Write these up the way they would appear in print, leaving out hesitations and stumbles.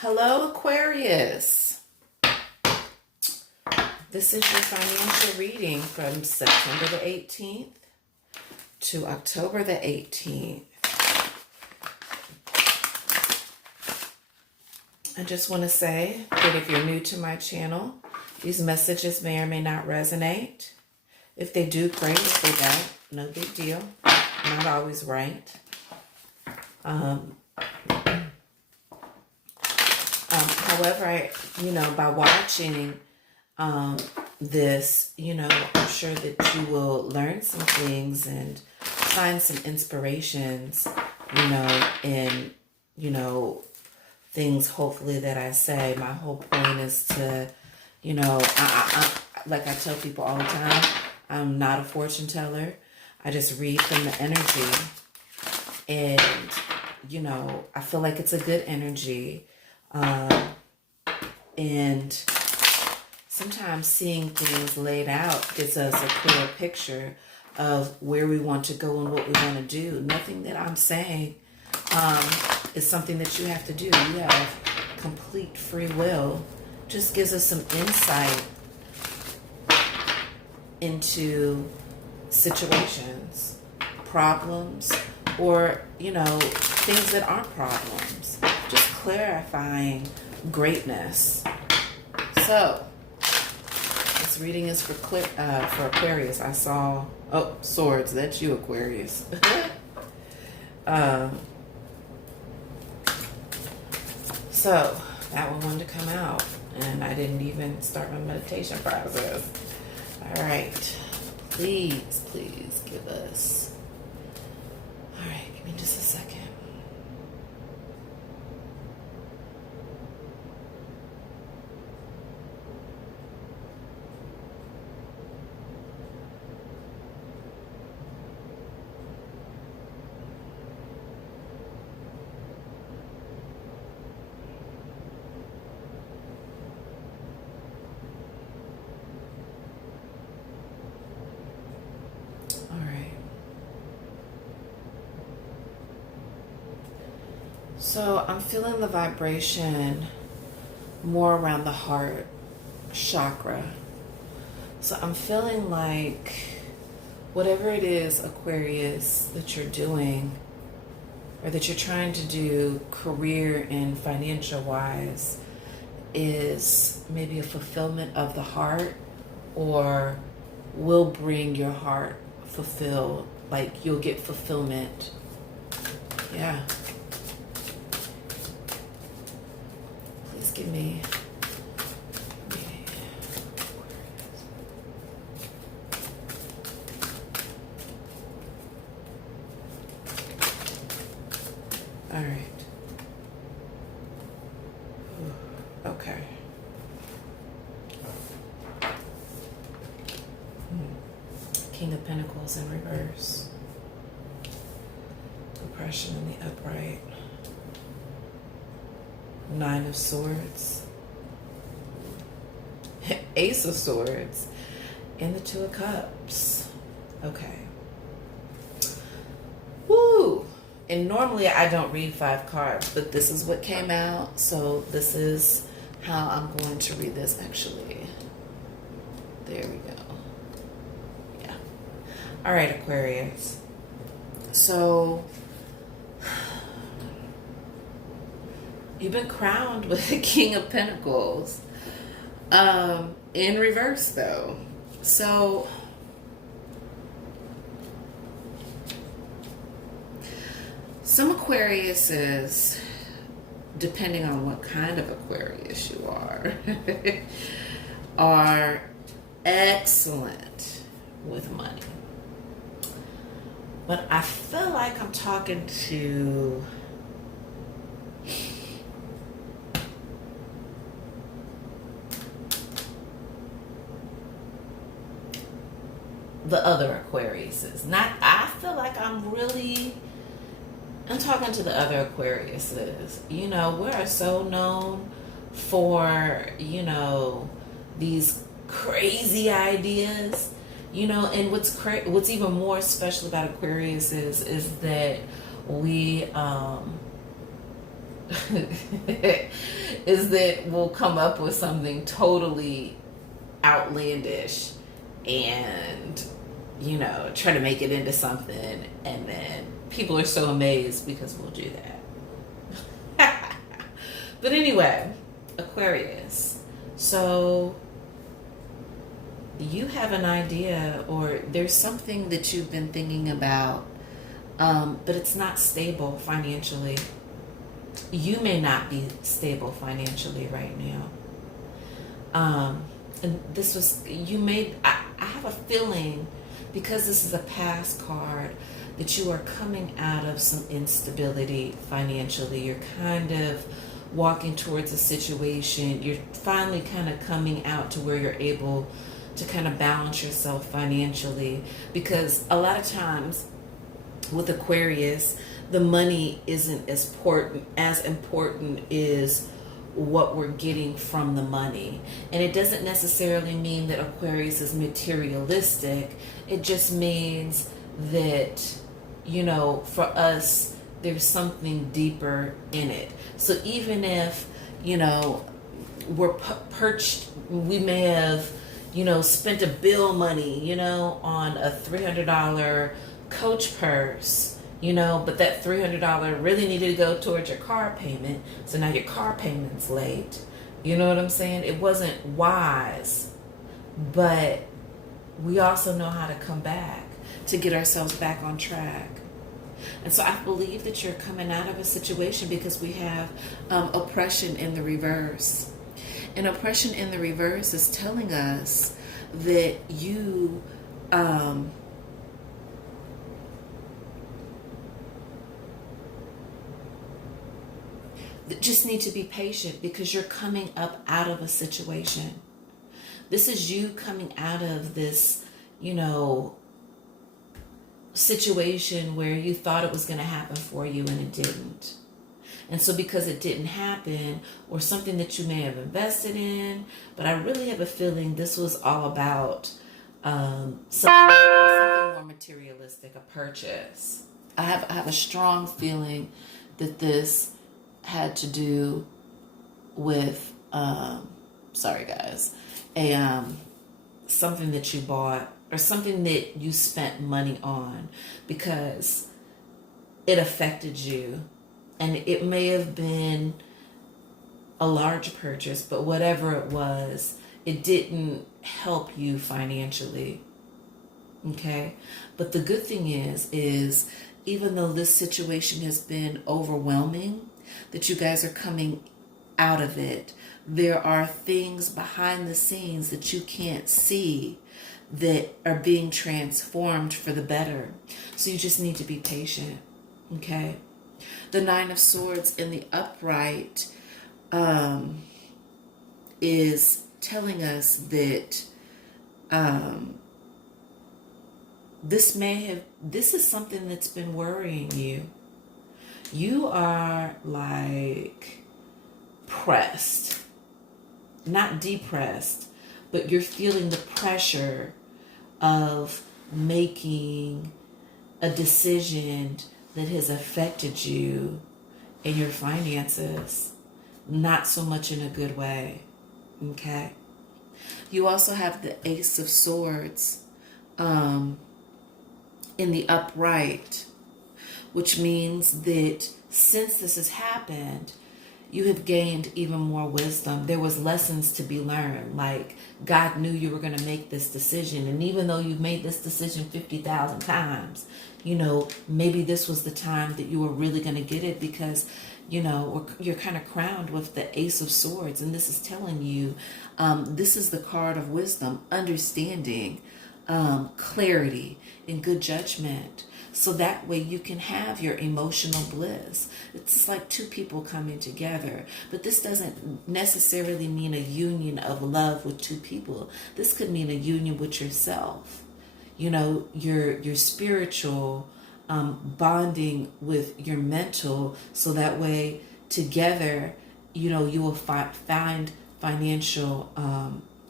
Hello, Aquarius. This is your financial reading from September the 18th to October the 18th. I just want to say that if you're new to my channel, these messages may or may not resonate. If they do, great. If they don't, no big deal. Not always right. However, by watching this, I'm sure that you will learn some things and find some inspirations, in, things hopefully that I say. My whole point is to, like I tell people all the time, I'm not a fortune teller. I just read from the energy, and, I feel like it's a good energy. And sometimes seeing things laid out gives us a clear picture of where we want to go and what we want to do. Nothing that I'm saying is something that you have to do. You have complete free will. Just gives us some insight into situations, problems, or, things that aren't problems. Just clarifying greatness. So, this reading is for Aquarius. I saw, swords. That's you, Aquarius. So, that one wanted to come out, and I didn't even start my meditation process. All right. Please give us. All right, give me just a second. So I'm feeling the vibration more around the heart chakra. So I'm feeling like whatever it is, Aquarius, that you're doing or that you're trying to do career and financial wise is maybe a fulfillment of the heart, or will bring your heart fulfilled. Like you'll get fulfillment. Yeah. Give me. All right. Okay. King of Pentacles in reverse. Depression in the upright. Nine of Swords, Ace of Swords, and the Two of Cups. Okay. Woo! And normally I don't read 5 cards, but this is what came out, so this is how I'm going to read this actually. There we go. Yeah. All right, Aquarius. So you've been crowned with the King of Pentacles. In reverse, though. So, some Aquariuses, depending on what kind of Aquarius you are excellent with money. But I feel like I'm talking to the other Aquariuses. I feel like I'm talking to the other Aquariuses. We're so known for, these crazy ideas, and what's even more special about Aquarius is that we is that we'll come up with something totally outlandish and, try to make it into something, and then people are so amazed because we'll do that. But anyway, Aquarius. So you have an idea, or there's something that you've been thinking about, but it's not stable financially. You may not be stable financially right now. And this was, I have a feeling, because this is a past card, that you are coming out of some instability financially. You're kind of walking towards a situation. You're finally kind of coming out to where you're able to kind of balance yourself financially. Because a lot of times with Aquarius, the money isn't as important is what we're getting from the money. And it doesn't necessarily mean that Aquarius is materialistic. It just means that, for us, there's something deeper in it. So even if, we're perched, we may have, spent a bill money, on a $300 Coach purse, but that $300 really needed to go towards your car payment. So now your car payment's late. You know what I'm saying? It wasn't wise, but we also know how to come back to get ourselves back on track. And so I believe that you're coming out of a situation because we have oppression in the reverse. And oppression in the reverse is telling us that you just need to be patient, because you're coming up out of a situation. This is you coming out of this, situation where you thought it was going to happen for you and it didn't. And so because it didn't happen, or something that you may have invested in, but I really have a feeling this was all about something more materialistic, a purchase. I have a strong feeling that this had to do with sorry guys, something that you bought or something that you spent money on, because it affected you. And it may have been a large purchase, but whatever it was, it didn't help you financially. Okay? But the good thing is even though this situation has been overwhelming, that you guys are coming out of it, there are things behind the scenes that you can't see that are being transformed for the better. So you just need to be patient. Okay? The Nine of Swords in the upright is telling us that this is something that's been worrying you. You are like pressed, not depressed, but you're feeling the pressure of making a decision that has affected you and your finances, not so much in a good way. Okay? You also have the Ace of Swords in the upright, which means that since this has happened, you have gained even more wisdom. There was lessons to be learned. Like, God knew you were going to make this decision. And even though you've made this decision 50,000 times, maybe this was the time that you were really going to get it, because, you're kind of crowned with the Ace of Swords. And this is telling you, this is the card of wisdom, understanding, clarity, and good judgment. So that way you can have your emotional bliss. It's like two people coming together. But this doesn't necessarily mean a union of love with two people. This could mean a union with yourself. Your spiritual bonding with your mental. So that way together, you will find financial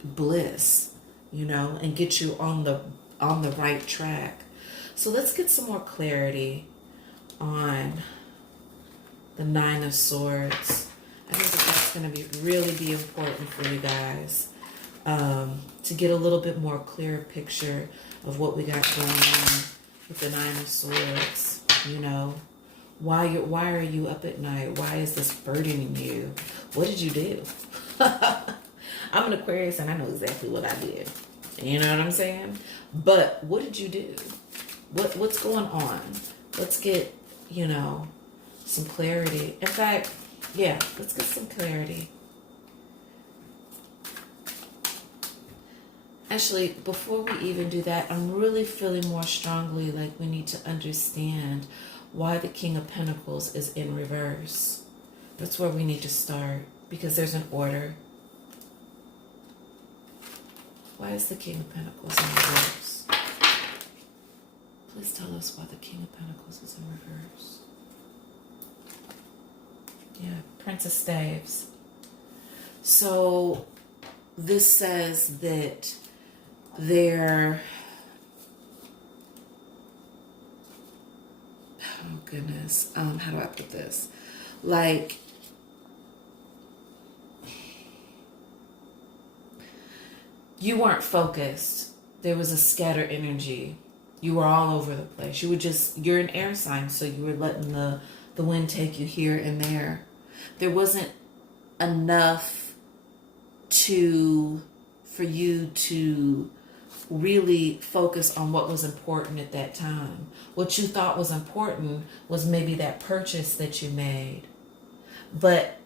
bliss, and get you on the right track. So let's get some more clarity on the Nine of Swords. I think that that's going to really be important for you guys, to get a little bit more clear picture of what we got going on with the Nine of Swords. You know, why are you up at night? Why is this burdening you? What did you do? I'm an Aquarius and I know exactly what I did. You know what I'm saying? But what did you do? What's going on? Let's get, you know, some clarity. In fact, yeah, let's get some clarity. Actually, before we even do that, I'm really feeling more strongly like we need to understand why the King of Pentacles is in reverse. That's where we need to start, because there's an order. Why is the King of Pentacles in reverse? Please tell us why the King of Pentacles is in reverse. Yeah, Prince of Staves. So this says that they're, oh goodness, how do I put this? Like, you weren't focused. There was a scattered energy. You were all over the place. You're an air sign, so you were letting the wind take you here and there. There wasn't enough for you to really focus on what was important at that time. What you thought was important was maybe that purchase that you made. But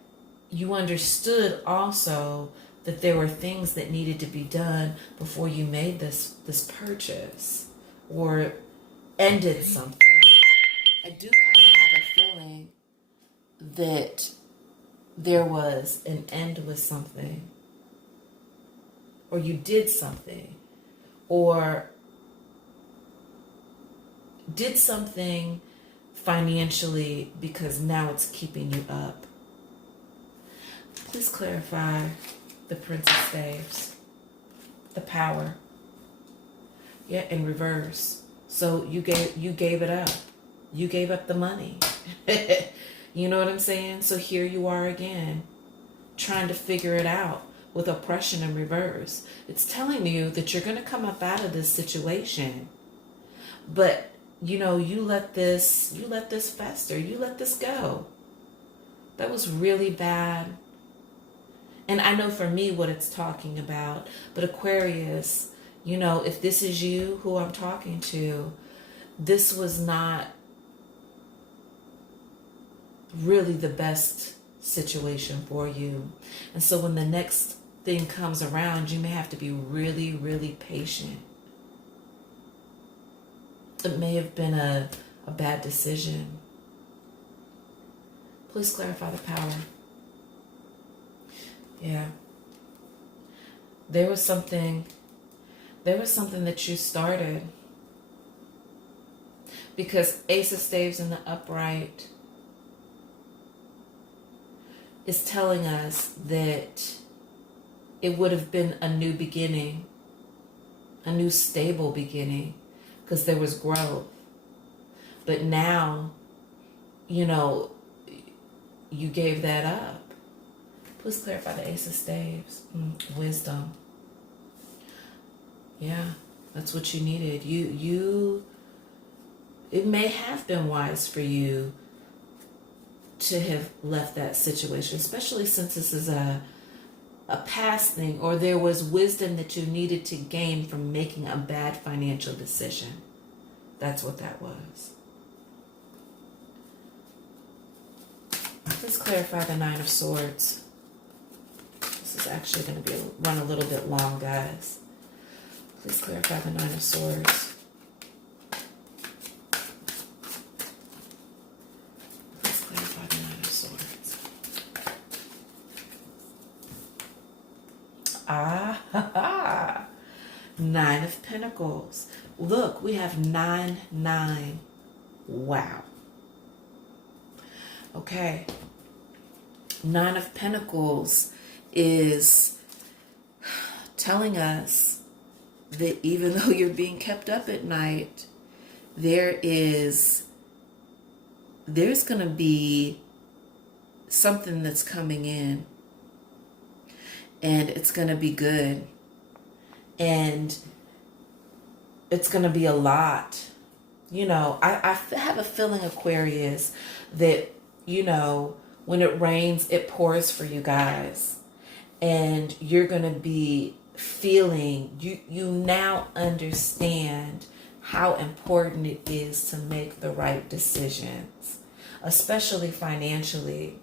you understood also that there were things that needed to be done before you made this purchase or ended something. I do kind of have a feeling that there was an end with something, or you did something, or did something financially because now it's keeping you up. Please clarify the Prince of Staves, the power. Yeah, in reverse. So you gave it up. You gave up the money. You know what I'm saying? So here you are again, trying to figure it out with oppression in reverse. It's telling you that you're going to come up out of this situation. But, you know, you let this fester. You let this go. That was really bad. And I know for me what it's talking about. But Aquarius, you know, if this is you who I'm talking to, this was not really the best situation for you. And so when the next thing comes around, you may have to be really, really patient. It may have been a bad decision. Please clarify the power. Yeah. There was something that you started. Because Ace of Staves in the upright is telling us that it would have been a new beginning, a new stable beginning, because there was growth. But now, you know, you gave that up. Please clarify the Ace of Staves. Wisdom. Yeah, that's what you needed. It may have been wise for you to have left that situation, especially since this is a past thing, or there was wisdom that you needed to gain from making a bad financial decision. That's what that was. Let's clarify the Nine of Swords. This is actually going to run a little bit long, guys. Please clarify the Nine of Swords. Nine of Pentacles. Look, we have 9-9. Wow. Okay. Nine of Pentacles is telling us that even though you're being kept up at night, there's going to be something that's coming in, and it's going to be good, and it's going to be a lot. You know, I have a feeling, Aquarius, that, you know, when it rains, it pours for you guys. And you're going to be feeling, you now understand how important it is to make the right decisions, especially financially.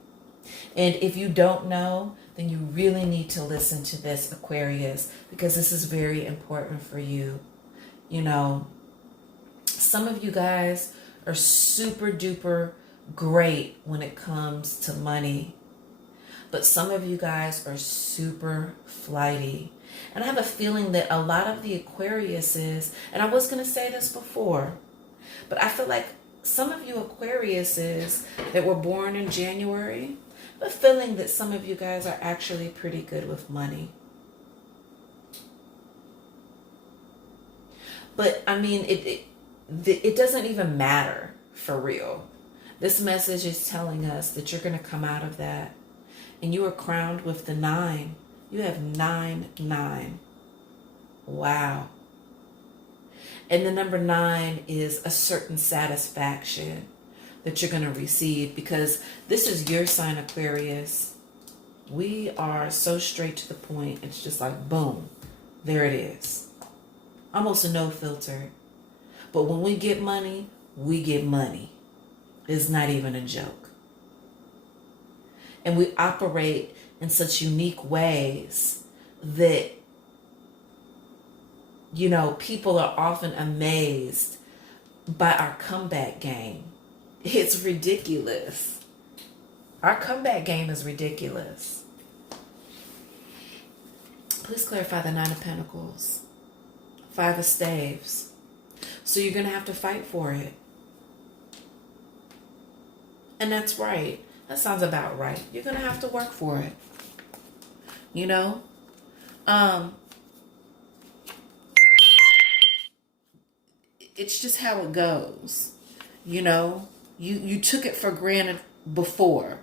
And if you don't know, then you really need to listen to this, Aquarius, because this is very important for you. You know, some of you guys are super duper great when it comes to money, but some of you guys are super flighty. And I have a feeling that a lot of the Aquariuses, and I was going to say this before, but I feel like some of you Aquariuses that were born in January, I have a feeling that some of you guys are actually pretty good with money. But I mean, it doesn't even matter for real. This message is telling us that you're going to come out of that. And you are crowned with the 9. You have 9. Wow. And the number 9 is a certain satisfaction that you're going to receive, because this is your sign, Aquarius. We are so straight to the point. It's just like, boom, there it is. Almost a no filter. But when we get money, we get money. It's not even a joke. And we operate in such unique ways that, you know, people are often amazed by our comeback game. It's ridiculous. Our comeback game is ridiculous. Please clarify the 9 of Pentacles. 5 of Staves. So you're going to have to fight for it. And that's right. That sounds about right. You're going to have to work for it. You know? It's just how it goes. You know? You took it for granted before.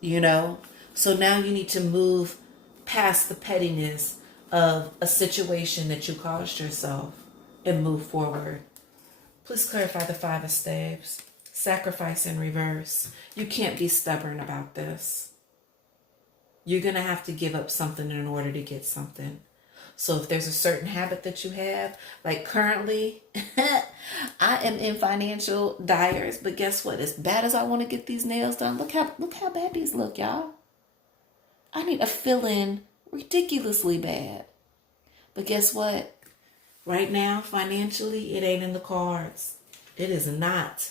You know? So now you need to move past the pettiness of a situation that you caused yourself and move forward. Please clarify the 5 of Staves. Sacrifice in reverse. You can't be stubborn about this. You're going to have to give up something in order to get something. So if there's a certain habit that you have, like currently, I am in financial dyers, but guess what? As bad as I want to get these nails done, look how bad these look, y'all. I need a fill-in ridiculously bad. But guess what? Right now, financially, it ain't in the cards. It is not.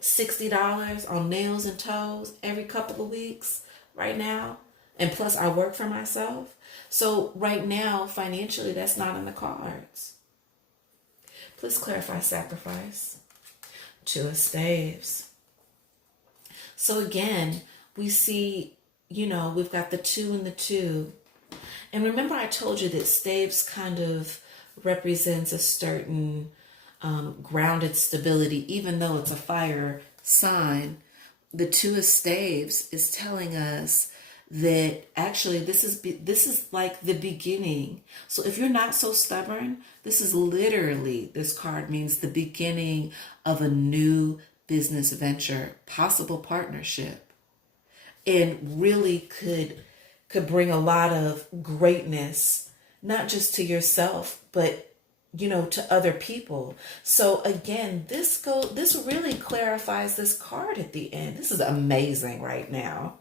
$60 on nails and toes every couple of weeks right now. And plus, I work for myself. So right now, financially, that's not in the cards. Please clarify sacrifice. 2 of Staves. So again, we see, you know, we've got the 2 and the 2. And remember I told you that Staves kind of represents a certain grounded stability, even though it's a fire sign. The 2 of Staves is telling us that actually this is like the beginning. So if you're not so stubborn, this is literally, this card means the beginning of a new business venture, possible partnership, and really could bring a lot of greatness, not just to yourself, but, you know, to other people. So again, this really clarifies this card at the end. This is amazing right now.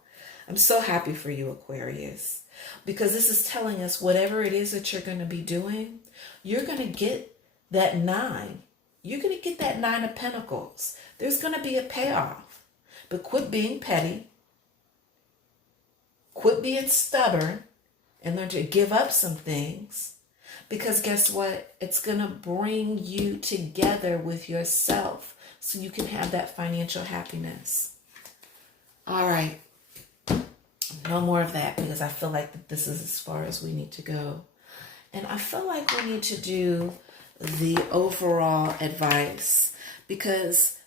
I'm so happy for you, Aquarius, because this is telling us whatever it is that you're going to be doing, you're going to get that 9. You're going to get that 9 of Pentacles. There's going to be a payoff. But quit being petty. Quit being stubborn and learn to give up some things, because guess what? It's going to bring you together with yourself so you can have that financial happiness. All right. No more of that, because I feel like this is as far as we need to go. And I feel like we need to do the overall advice, because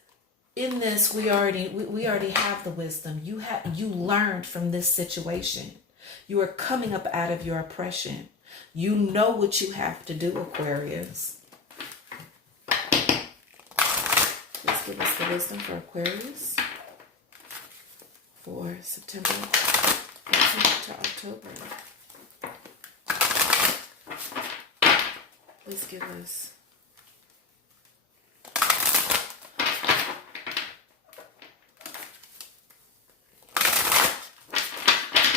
in this, we already have the wisdom. You learned from this situation. You are coming up out of your oppression. You know what you have to do, Aquarius. Let's give us the wisdom for Aquarius for September 15th to October. Please give us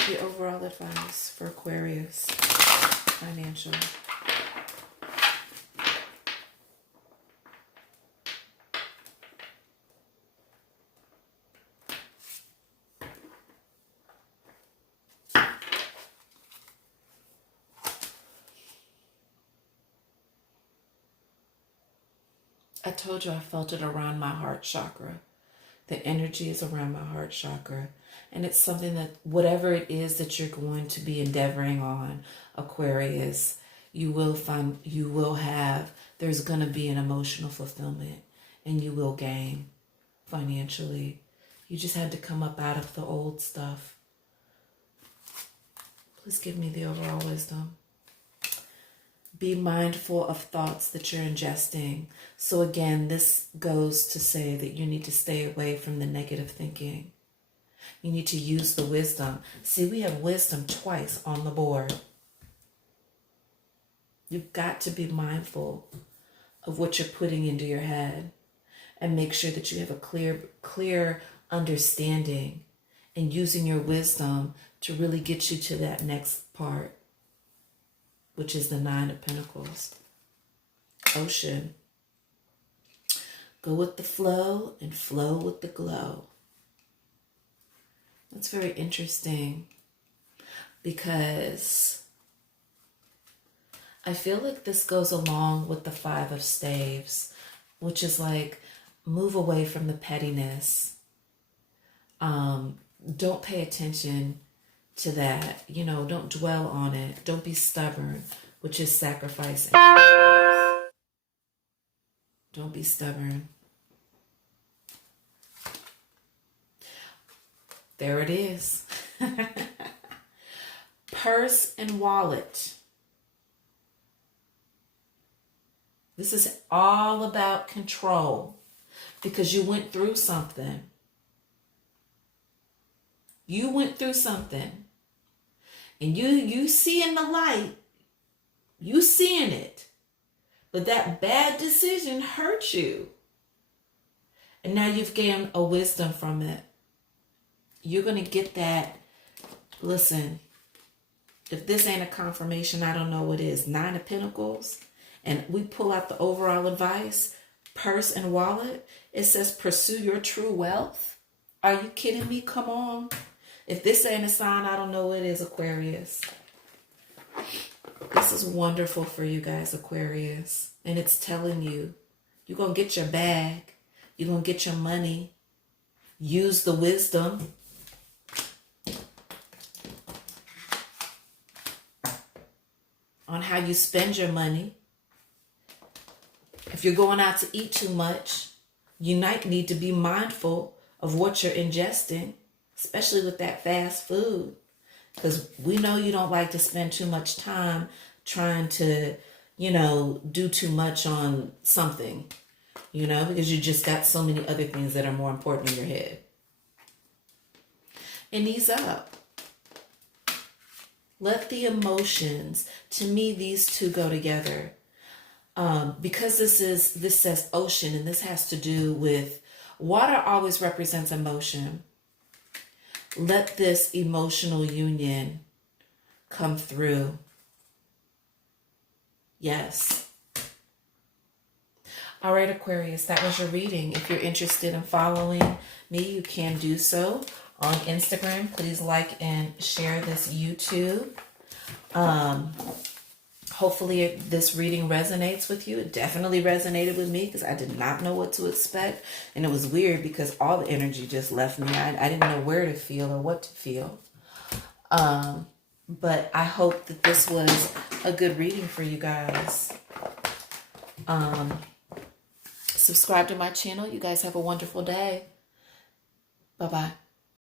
the overall advice for Aquarius financial. I told you I felt it around my heart chakra. The energy is around my heart chakra. And it's something that whatever it is that you're going to be endeavoring on, Aquarius, you will have, there's going to be an emotional fulfillment and you will gain financially. You just had to come up out of the old stuff. Please give me the overall wisdom. Be mindful of thoughts that you're ingesting. So again, this goes to say that you need to stay away from the negative thinking. You need to use the wisdom. See, we have wisdom twice on the board. You've got to be mindful of what you're putting into your head and make sure that you have a clear understanding and using your wisdom to really get you to that next part, which is the Nine of Pentacles. Ocean. Go with the flow and flow with the glow. That's very interesting because I feel like this goes along with the Five of Staves, which is like move away from the pettiness. Don't pay attention to that. You know, don't dwell on it. Don't be stubborn, which is sacrificing. Don't be stubborn. There it is. Purse and wallet. This is all about control because you went through something. You went through something. And you seeing the light. You seeing it. But that bad decision hurt you. And now you've gained a wisdom from it. You're going to get that. Listen, if this ain't a confirmation, I don't know what is. Nine of Pentacles. And we pull out the overall advice. Purse and wallet. It says pursue your true wealth. Are you kidding me? Come on. If this ain't a sign, I don't know what is, Aquarius. This is wonderful for you guys, Aquarius. And it's telling you, you're going to get your bag. You're going to get your money. Use the wisdom. On how you spend your money. If you're going out to eat too much, you might need to be mindful of what you're ingesting, especially with that fast food. Because we know you don't like to spend too much time trying to, do too much on something, because you just got so many other things that are more important in your head. And ease up. Let the emotions, to me, these two go together. Because this says ocean, and this has to do with water always represents emotion. Let this emotional union come through. Yes. All right, Aquarius, that was your reading. If you're interested in following me, you can do so on Instagram. Please like and share this YouTube. Hopefully this reading resonates with you. It definitely resonated with me because I did not know what to expect. And it was weird because all the energy just left me. I didn't know where to feel or what to feel. But I hope that this was a good reading for you guys. Subscribe to my channel. You guys have a wonderful day. Bye-bye.